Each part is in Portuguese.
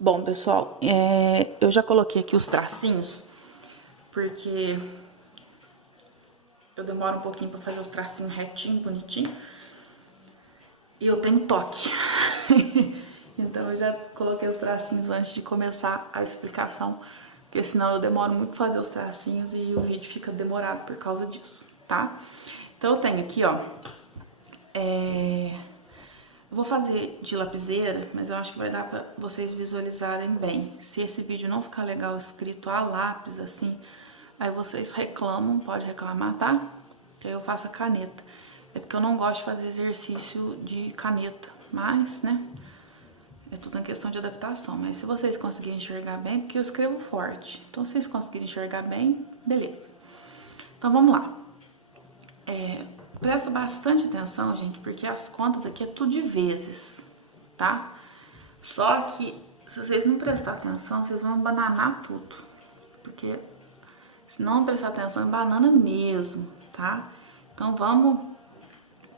Bom, pessoal, eu já coloquei aqui os tracinhos, porque eu demoro um pouquinho pra fazer os tracinhos retinho, bonitinho, e eu tenho toque. Então eu já coloquei os tracinhos antes de começar a explicação, porque senão eu demoro muito pra fazer os tracinhos e o vídeo fica demorado por causa disso, tá? Então eu tenho aqui, ó, eu vou fazer de lapiseira, mas eu acho que vai dar pra vocês visualizarem bem. Se esse vídeo não ficar legal escrito a lápis, assim, aí vocês reclamam, pode reclamar, tá? Que aí eu faço a caneta. É porque eu não gosto de fazer exercício de caneta, mas, né, é tudo uma questão de adaptação. Mas se vocês conseguirem enxergar bem, porque eu escrevo forte. Então, se vocês conseguirem enxergar bem, beleza. Então, vamos lá. Presta bastante atenção, gente, porque as contas aqui é tudo de vezes, tá? Só que, se vocês não prestar atenção, vocês vão bananar tudo. Porque, se não prestar atenção, é banana mesmo, tá? Então, vamos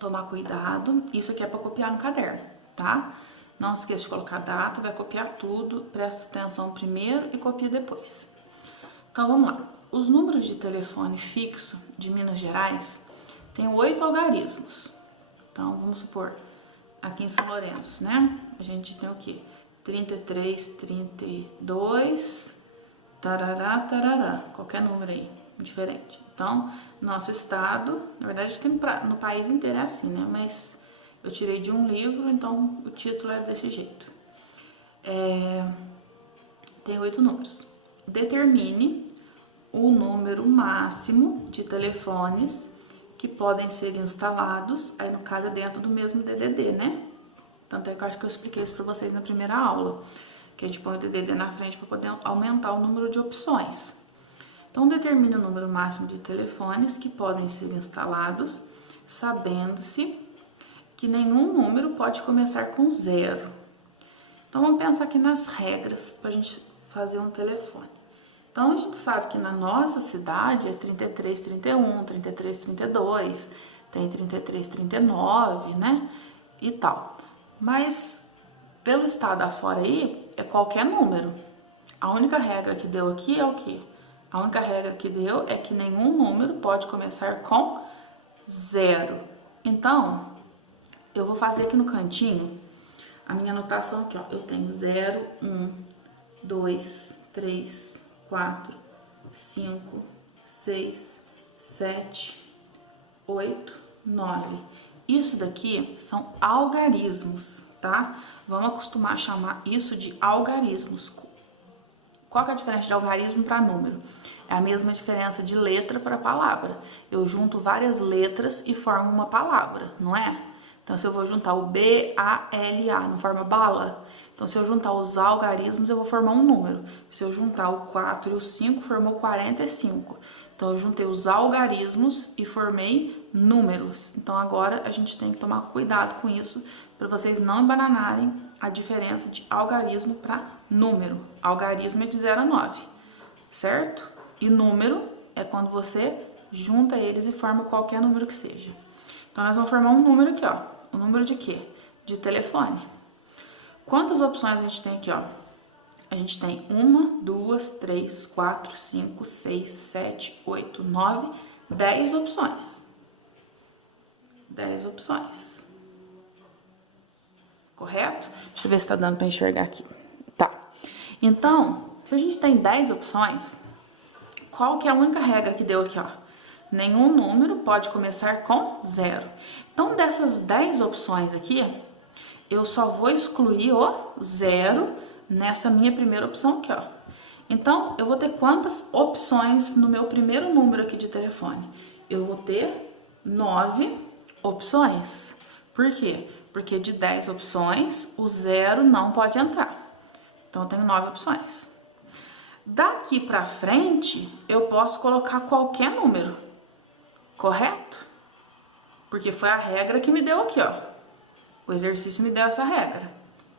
tomar cuidado. Isso aqui é para copiar no caderno, tá? Não esqueça de colocar a data, vai copiar tudo. Presta atenção primeiro e copia depois. Então, vamos lá. Os números de telefone fixo de Minas Gerais tem 8 algarismos. Então, vamos supor, aqui em São Lourenço, né? A gente tem o quê? 33, 32, tarará, tarará. Qualquer número aí, diferente. Então, nosso estado, na verdade, aqui no país inteiro é assim, né? Mas eu tirei de um livro, então o título é desse jeito. Tem 8 números. Determine o número máximo de telefones que podem ser instalados, aí no caso é dentro do mesmo DDD, né? Tanto é que eu acho que eu expliquei isso para vocês na primeira aula, que a gente põe o DDD na frente para poder aumentar o número de opções. Então, determine o número máximo de telefones que podem ser instalados, sabendo-se que nenhum número pode começar com 0. Então, vamos pensar aqui nas regras para a gente fazer um telefone. Então, a gente sabe que na nossa cidade é 33, 31, 33, 32, tem 33, 39, né? E tal. Mas, pelo estado afora aí, é qualquer número. A única regra que deu aqui é o quê? A única regra que deu é que nenhum número pode começar com 0. Então, eu vou fazer aqui no cantinho a minha anotação aqui, ó. Eu tenho 0, 1, 2, 3, 4, 5, 6, 7, 8, 9. Isso daqui são algarismos, tá? Vamos acostumar a chamar isso de algarismos. Qual que é a diferença de algarismo para número? É a mesma diferença de letra para palavra. Eu junto várias letras e formo uma palavra, não é? Então, se eu vou juntar o B-A-L-A, não forma bala? Então, se eu juntar os algarismos, eu vou formar um número. Se eu juntar o 4 e o 5, formou 45. Então, eu juntei os algarismos e formei números. Então, agora a gente tem que tomar cuidado com isso, para vocês não embananarem a diferença de algarismo para número. Algarismo é de 0 a 9, certo? E número é quando você junta eles e forma qualquer número que seja. Então, nós vamos formar um número aqui, ó. O número de quê? De telefone. Quantas opções a gente tem aqui, ó? A gente tem 1, 2, 3, 4, 5, 6, 7, 8, 9, 10 opções. 10 opções. Correto? Deixa eu ver se tá dando pra enxergar aqui. Tá. Então, se a gente tem 10 opções, qual que é a única regra que deu aqui, ó? Nenhum número pode começar com 0. Então, dessas 10 opções aqui, eu só vou excluir o 0 nessa minha primeira opção aqui, ó. Então, eu vou ter quantas opções no meu primeiro número aqui de telefone? Eu vou ter 9 opções. Por quê? Porque de 10 opções, o 0 não pode entrar. Então, eu tenho 9 opções. Daqui pra frente, eu posso colocar qualquer número, correto? Porque foi a regra que me deu aqui, ó. O exercício me deu essa regra,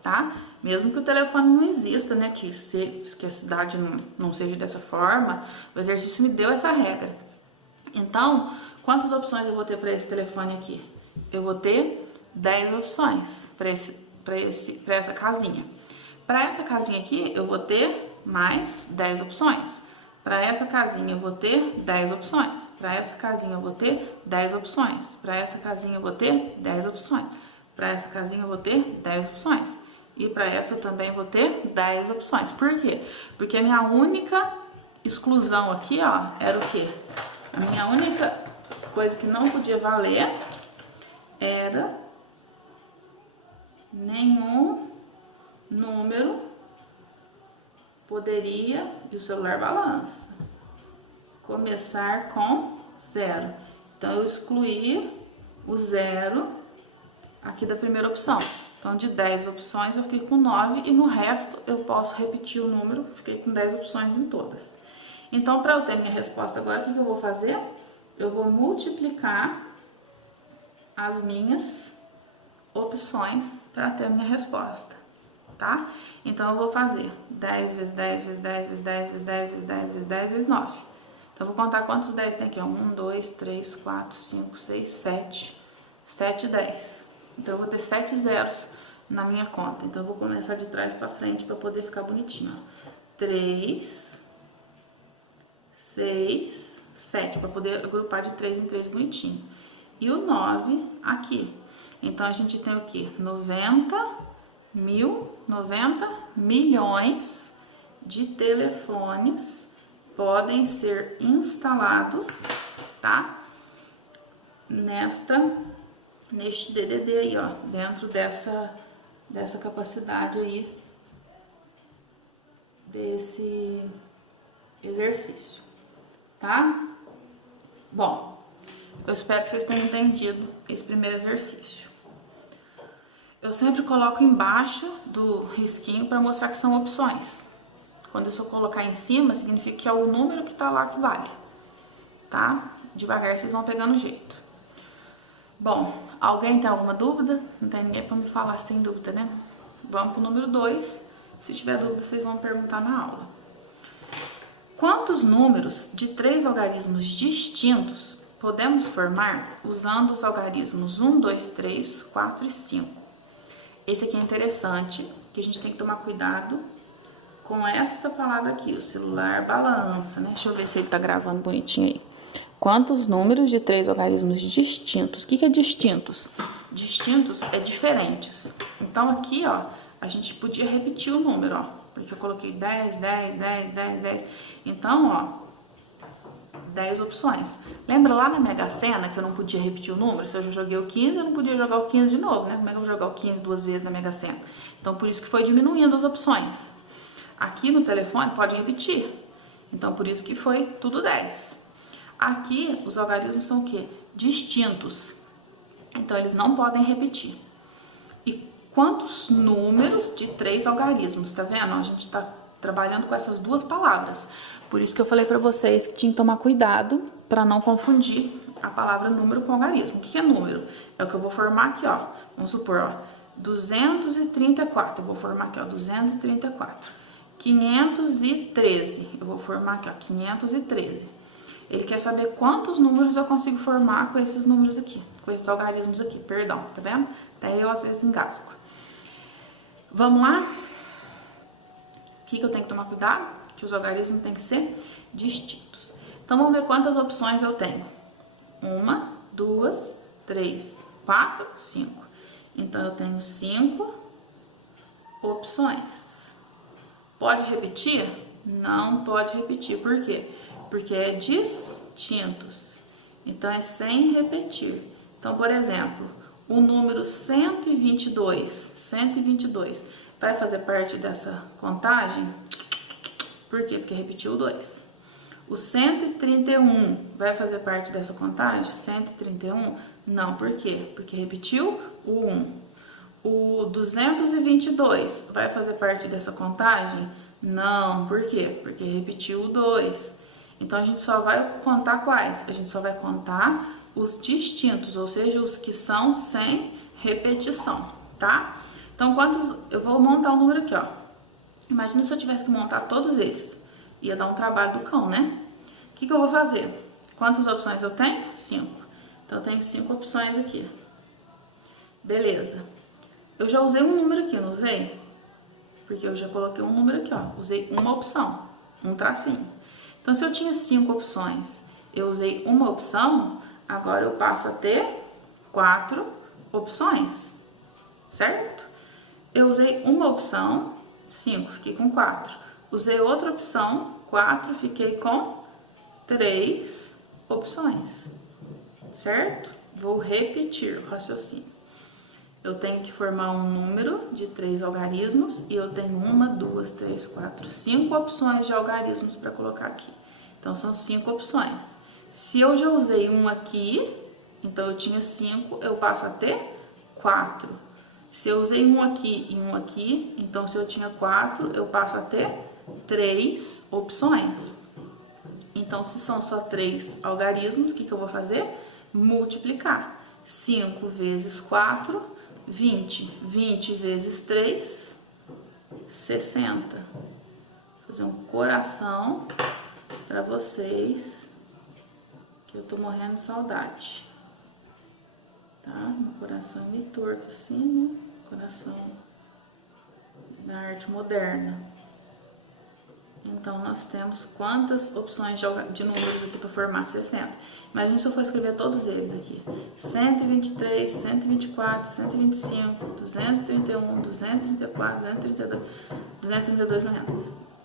tá? Mesmo que o telefone não exista, né? Que a cidade não seja dessa forma, o exercício me deu essa regra. Então, quantas opções eu vou ter para esse telefone aqui? Eu vou ter 10 opções para essa casinha. Para essa casinha aqui, eu vou ter mais 10 opções. Para essa casinha, eu vou ter 10 opções. Para essa casinha, eu vou ter 10 opções. Para essa casinha, eu vou ter 10 opções. Para essa casinha, eu vou ter 10 opções. E para essa também vou ter 10 opções. Por quê? Porque a minha única exclusão aqui, ó, era o quê? A minha única coisa que não podia valer era nenhum número poderia, e o celular balança, começar com 0. Então, eu excluí o 0 aqui da primeira opção. Então, de 10 opções, eu fiquei com 9 e no resto eu posso repetir o número, fiquei com 10 opções em todas. Então, para eu ter minha resposta agora, o que eu vou fazer? Eu vou multiplicar as minhas opções para ter a minha resposta, tá? Então, eu vou fazer 10 vezes 10 vezes 10 vezes 10 vezes 10 vezes 10 vezes 10 vezes 9. Então, eu vou contar quantos 10 tem aqui, ó. 1, 2, 3, 4, 5, 6, 7. 7 e 10. Então, eu vou ter 7 zeros na minha conta. Então, eu vou começar de trás para frente para poder ficar bonitinho, ó. 3, 6, 7, para poder agrupar de 3 em 3 bonitinho. E o 9 aqui. Então, a gente tem o quê? 90 milhões de telefones podem ser instalados, tá? Neste DDD aí, ó, dentro dessa capacidade aí, desse exercício, tá? Bom, eu espero que vocês tenham entendido esse primeiro exercício. Eu sempre coloco embaixo do risquinho para mostrar que são opções. Quando eu só colocar em cima, significa que é o número que tá lá que vale, tá? Devagar vocês vão pegando o jeito. Bom, alguém tem alguma dúvida? Não tem ninguém para me falar se tem dúvida, né? Vamos pro número 2. Se tiver dúvida, vocês vão perguntar na aula. Quantos números de 3 algarismos distintos podemos formar usando os algarismos 1, 2, 3, 4 e 5? Esse aqui é interessante, que a gente tem que tomar cuidado com essa palavra aqui, o celular balança, né? Deixa eu ver se ele tá gravando bonitinho aí. Quantos números de 3 algarismos distintos? O que é distintos? Distintos é diferentes. Então, aqui, ó, a gente podia repetir o número, ó. Porque eu coloquei 10, 10, 10, 10, 10. Então, ó, 10 opções. Lembra lá na Mega Sena que eu não podia repetir o número? Se eu já joguei o 15, eu não podia jogar o 15 de novo, né? Como é que eu vou jogar o 15 duas vezes na Mega Sena? Então, por isso que foi diminuindo as opções. Aqui no telefone pode repetir. Então, por isso que foi tudo 10. Aqui, os algarismos são o quê? Distintos. Então, eles não podem repetir. E quantos números de 3 algarismos? Tá vendo? A gente tá trabalhando com essas duas palavras. Por isso que eu falei pra vocês que tinha que tomar cuidado para não confundir a palavra número com algarismo. O que é número? É o que eu vou formar aqui, ó. Vamos supor, ó, 234. Eu vou formar aqui, ó, 234. 513. Eu vou formar aqui, ó, 513. Ele quer saber quantos números eu consigo formar com esses números aqui, com esses algarismos aqui, perdão, tá vendo? Até eu às vezes engasgo. Vamos lá? O que eu tenho que tomar cuidado? Que os algarismos têm que ser distintos. Então, vamos ver quantas opções eu tenho. 1, 2, 3, 4, 5. Então, eu tenho 5 opções. Pode repetir? Não pode repetir. Por quê? Porque é distintos. Então, é sem repetir. Então, por exemplo, o número 122 vai fazer parte dessa contagem? Por quê? Porque repetiu o 2. O 131 vai fazer parte dessa contagem? 131? Não, por quê? Porque repetiu o 1. O 222 vai fazer parte dessa contagem? Não, por quê? Porque repetiu o 2. Então, a gente só vai contar quais? A gente só vai contar os distintos, ou seja, os que são sem repetição, tá? Então, quantos... Eu vou montar o número aqui, ó. Imagina se eu tivesse que montar todos eles. Ia dar um trabalho do cão, né? O que eu vou fazer? Quantas opções eu tenho? 5. Então, eu tenho 5 opções aqui. Beleza. Eu já usei um número aqui, não usei? Porque eu já coloquei um número aqui, ó. Usei uma opção, um tracinho. Então, se eu tinha 5 opções, eu usei uma opção, agora eu passo a ter 4 opções, certo? Eu usei uma opção, 5, fiquei com 4. Usei outra opção, 4, fiquei com 3 opções, certo? Vou repetir o raciocínio. Eu tenho que formar um número de 3 algarismos e eu tenho 1, 2, 3, 4, 5 opções de algarismos para colocar aqui. Então, são 5 opções. Se eu já usei um aqui, então eu tinha 5, eu passo a ter 4. Se eu usei um aqui e um aqui, então se eu tinha 4, eu passo a ter 3 opções. Então, se são só 3 algarismos, o que eu vou fazer? Multiplicar. 5 vezes 4, 20. 20 vezes 3, 60. Vou fazer um coração para vocês, que eu tô morrendo de saudade. Tá? Meu coração é meio torto assim, né? Coração da arte moderna. Então, nós temos quantas opções de números aqui para formar 60? Imagina se eu for escrever todos eles aqui. 123, 124, 125, 231, 234, 232, 232, 90.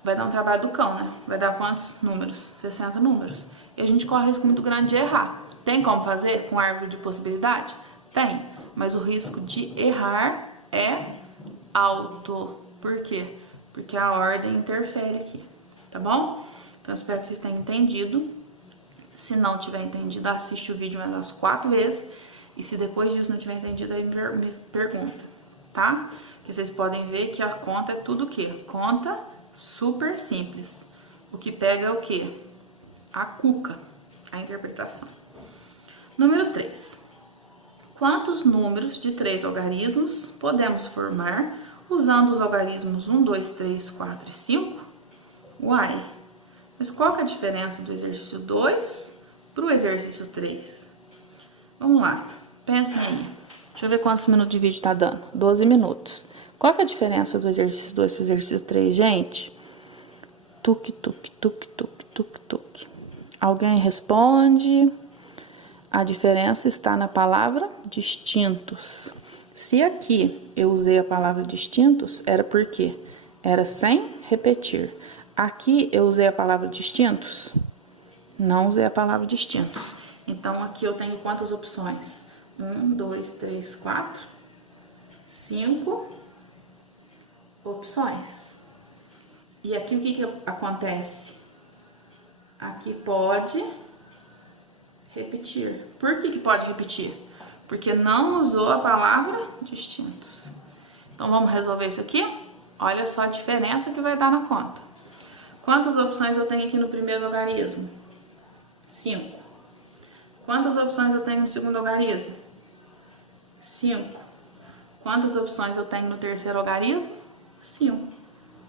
Vai dar um trabalho do cão, né? Vai dar quantos números? 60 números. E a gente corre risco muito grande de errar. Tem como fazer com árvore de possibilidade? Tem. Mas o risco de errar é alto. Por quê? Porque a ordem interfere aqui, tá bom? Então, espero que vocês tenham entendido. Se não tiver entendido, assiste o vídeo umas 4 vezes. E se depois disso não tiver entendido, aí me pergunta, tá? Que vocês podem ver que a conta é tudo o quê? Conta super simples. O que pega é o quê? A cuca, a interpretação. Número 3. Quantos números de 3 algarismos podemos formar usando os algarismos 1, 2, 3, 4 e 5? Uai, mas qual que é a diferença do exercício 2 para o exercício 3? Vamos lá, pensem aí. Deixa eu ver quantos minutos de vídeo está dando. 12 minutos. Qual que é a diferença do exercício 2 para o exercício 3, gente? Tuque, tuque, tuque, tuque, tuque, tuque. Alguém responde? A diferença está na palavra distintos. Se aqui eu usei a palavra distintos, era porque era sem repetir. Aqui eu usei a palavra distintos? Não usei a palavra distintos. Então, aqui eu tenho quantas opções? 1, 2, 3, 4, 5 opções. E aqui o que acontece? Aqui pode repetir. Por que pode repetir? Porque não usou a palavra distintos. Então, vamos resolver isso aqui? Olha só a diferença que vai dar na conta. Quantas opções eu tenho aqui no primeiro algarismo? 5. Quantas opções eu tenho no segundo algarismo? 5. Quantas opções eu tenho no terceiro algarismo? 5.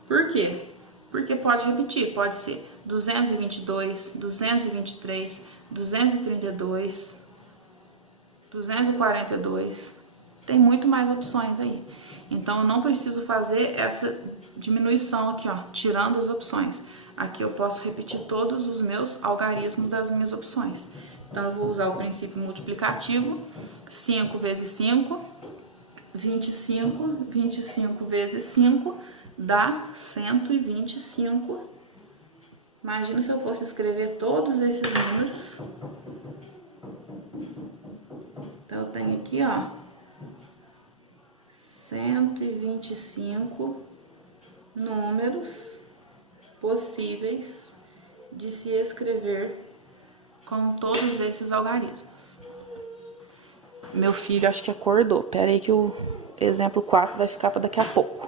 Por quê? Porque pode repetir. Pode ser 222, 223, 232, 242. Tem muito mais opções aí. Então, eu não preciso fazer essa diminuição aqui, ó, tirando as opções. Aqui eu posso repetir todos os meus algarismos das minhas opções. Então, eu vou usar o princípio multiplicativo. 5 vezes 5, 25. 25 vezes 5 dá 125. Imagina se eu fosse escrever todos esses números. Então, eu tenho aqui, ó, 125 números possíveis de se escrever com todos esses algarismos. Meu filho acho que acordou. Pera aí que o exemplo 4 vai ficar para daqui a pouco.